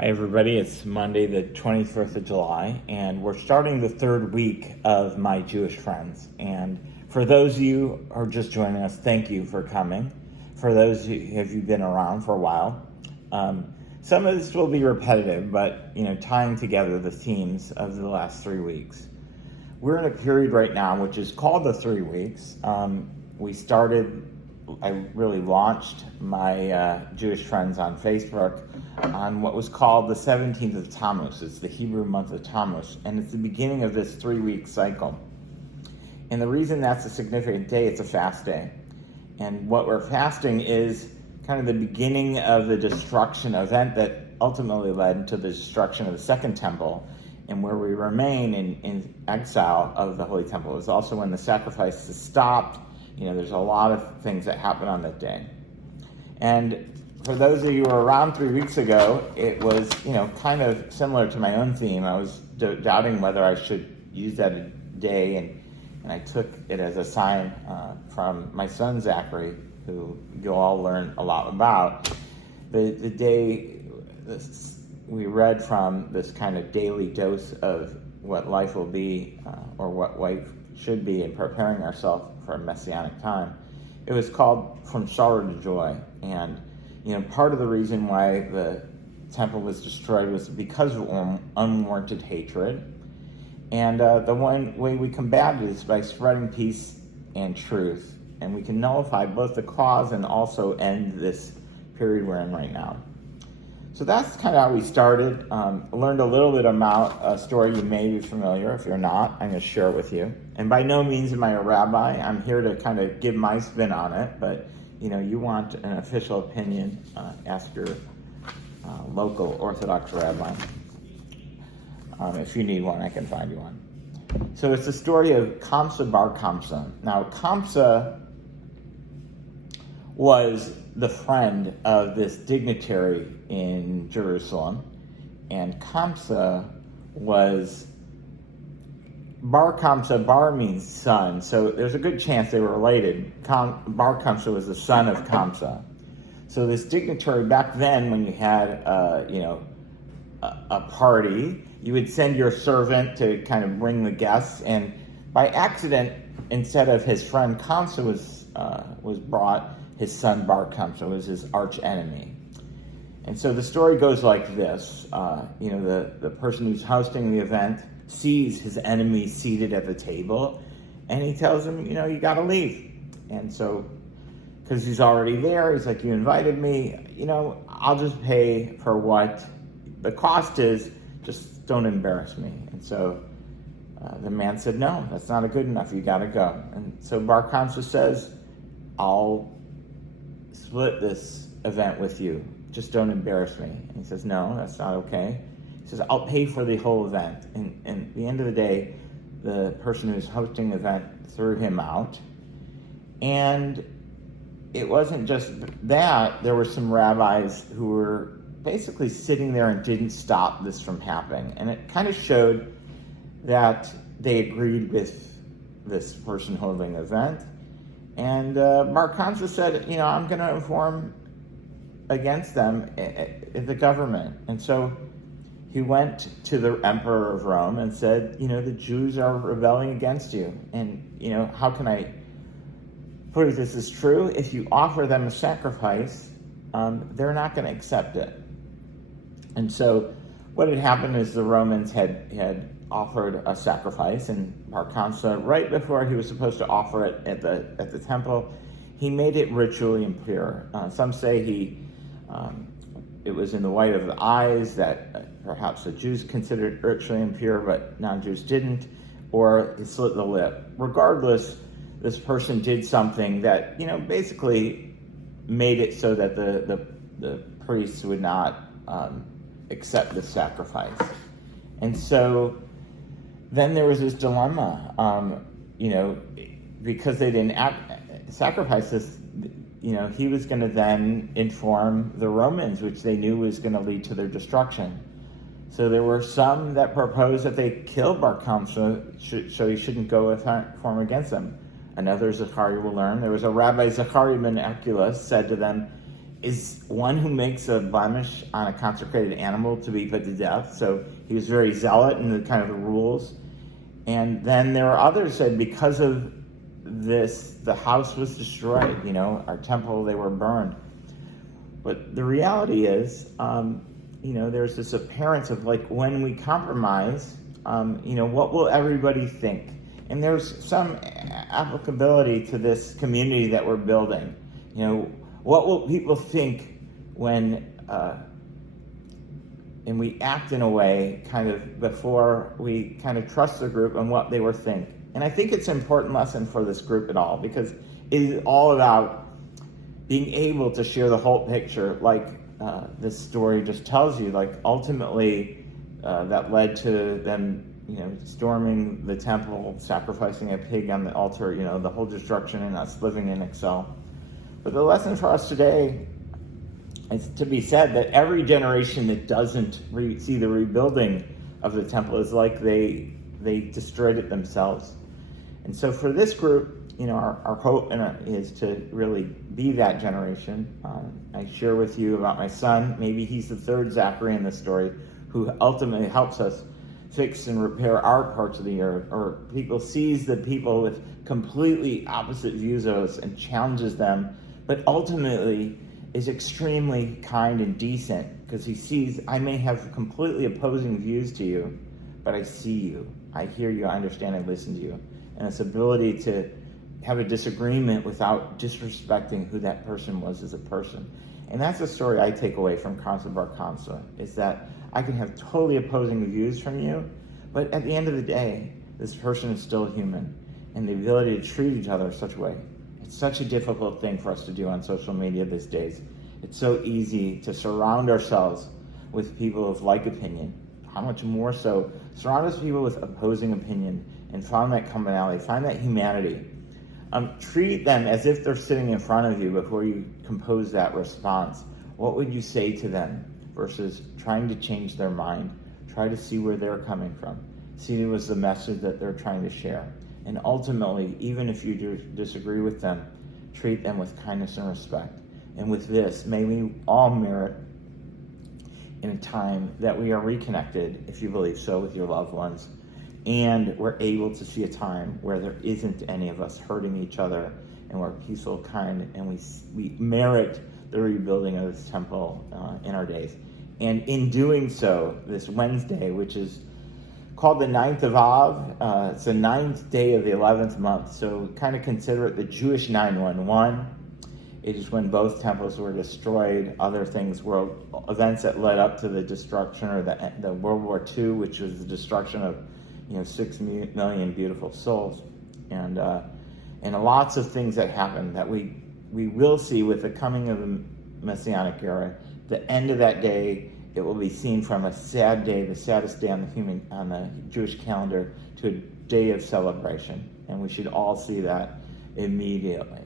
Hi everybody, it's Monday the 24th of July, and we're starting the third week of My Jewish Friends. And for those of you who are just joining us, thank you for coming. For those of you who've been around for a while, some of this will be repetitive, but tying together the themes of the last 3 weeks. We're in a period right now which is called the 3 weeks. I really launched my Jewish Friends on Facebook on what was called the 17th of Tammuz. It's the Hebrew month of Tammuz, and it's the beginning of this 3-week cycle. And the reason that's a significant day, it's a fast day. And what we're fasting is kind of the beginning of the destruction event that ultimately led to the destruction of the Second Temple, and where we remain in exile of the Holy Temple. It was also when the sacrifices stopped. There's a lot of things that happen on that day. And for those of you who were around 3 weeks ago, it was, kind of similar to my own theme. I was doubting whether I should use that day, and I took it as a sign from my son Zachary, who you'll all learn a lot about. The day we read from this kind of daily dose of what life will be, or what life should be, in preparing ourselves for a messianic time. It was called From Sorrow to Joy. And part of the reason why the temple was destroyed was because of unwarranted hatred. And the one way we combat it is by spreading peace and truth. And we can nullify both the cause and also end this period we're in right now. So that's kind of how we started. I learned a little bit about a story you may be familiar. If you're not, I'm going to share it with you. And by no means am I a rabbi. I'm here to kind of give my spin on it. But, you want an official opinion, ask your local Orthodox rabbi. If you need one, I can find you one. So it's the story of Kamsa bar Kamsa. Now, Kamsa was the friend of this dignitary in Jerusalem, and Kamsa was bar Kamsa. Bar means son, so there's a good chance they were related. Bar Kamsa was the son of Kamsa. So this dignitary, back then when you had a party, you would send your servant to kind of bring the guests, and by accident, instead of his friend Kamsa was brought, his son Bar Kamsa was his arch enemy. And so the story goes like this. The person who's hosting the event sees his enemy seated at the table, and he tells him, you got to leave. And so, because he's already there, he's like, you invited me, I'll just pay for what the cost is, just don't embarrass me. And so the man said, no, that's not good enough, you got to go. And so Bar Kamsa says, I'll split this event with you, just don't embarrass me. And he says, no, that's not okay. He says, I'll pay for the whole event. And at the end of the day, the person who's hosting the event threw him out. And it wasn't just that. There were some rabbis who were basically sitting there and didn't stop this from happening. And it kind of showed that they agreed with this person holding the event. And Bar Kamsa said, I'm going to inform against them the government. And so he went to the emperor of Rome and said, the Jews are rebelling against you. And, how can I put it? This is true. If you offer them a sacrifice, they're not going to accept it. And so what had happened is the Romans had offered a sacrifice, and Bar Kamsa, right before he was supposed to offer it at the temple, he made it ritually impure. Some say it was in the white of the eyes that perhaps the Jews considered ritually impure, but non-Jews didn't, or he slit the lip. Regardless, this person did something that basically made it so that the priests would not accept the sacrifice. And so then there was this dilemma, because they didn't sacrifice this, he was going to then inform the Romans, which they knew was going to lead to their destruction. So there were some that proposed that they kill Bar Kamsa, so he shouldn't go inform against them. Another, Zachariah will learn, there was a Rabbi Zachariah ben Archelaus said to them, is one who makes a blemish on a consecrated animal to be put to death. So he was very zealot in the kind of the rules. And then there are others that because of this, the house was destroyed. Our temple, they were burned. But the reality is, there's this appearance of like when we compromise, what will everybody think? And there's some applicability to this community that we're building. What will people think when, and we act in a way kind of before we kind of trust the group and what they will think. And I think it's an important lesson for this group at all, because it is all about being able to share the whole picture, like this story just tells you. Like ultimately, that led to them, storming the temple, sacrificing a pig on the altar. The whole destruction and us living in exile. But the lesson for us today is to be said that every generation that doesn't see the rebuilding of the temple is like they destroyed it themselves. And so for this group, our hope is to really be that generation. I share with you about my son. Maybe he's the third Zachary in this story, who ultimately helps us fix and repair our parts of the earth. Or people sees the people with completely opposite views of us and challenges them, but ultimately is extremely kind and decent, because he sees I may have completely opposing views to you, but I see you, I hear you, I understand, I listen to you. And this ability to have a disagreement without disrespecting who that person was as a person. And that's the story I take away from Kamsa Bar Kamsa, is that I can have totally opposing views from you, but at the end of the day, this person is still human. And the ability to treat each other in such a way. It's such a difficult thing for us to do on social media these days. It's so easy to surround ourselves with people of like opinion. How much more so surround us with people with opposing opinion and find that commonality, find that humanity. Treat them as if they're sitting in front of you before you compose that response. What would you say to them versus trying to change their mind? Try to see where they're coming from. See it was the message that they're trying to share. And ultimately, even if you disagree with them, treat them with kindness and respect. And with this, may we all merit in a time that we are reconnected, if you believe so, with your loved ones. And we're able to see a time where there isn't any of us hurting each other, and we're peaceful, kind, and we merit the rebuilding of this temple in our days. And in doing so, this Wednesday, which is called the 9th of Av, it's the 9th day of the 11th month, so kind of consider it the Jewish 911. It is when both temples were destroyed. Other things were events that led up to the destruction, or the World War II, which was the destruction of 6 million beautiful souls, and lots of things that happened that we will see with the coming of the Messianic era. The end of that day, it will be seen from a sad day, the saddest day on the Jewish calendar, to a day of celebration, and we should all see that immediately.